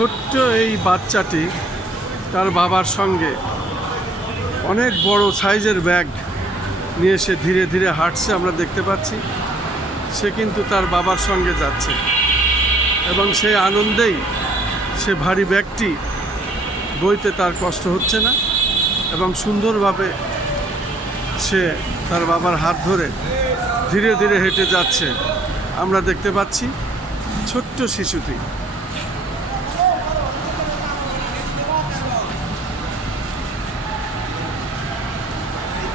ছোট্ট এই বাচ্চাটি তার বাবার সঙ্গে অনেক বড় সাইজের ব্যাগ নিয়ে সে ধীরে ধীরে হাঁটছে আমরা দেখতে পাচ্ছি। সে কিন্তু তার বাবার সঙ্গে যাচ্ছে এবং সেই আনন্দেই সে ভারী ব্যাগটি বইতে তার কষ্ট হচ্ছে না এবং সুন্দরভাবে সে তার বাবার হাত ধরে ধীরে ধীরে হেঁটে যাচ্ছে আমরা দেখতে পাচ্ছি ছোট্ট শিশুটি।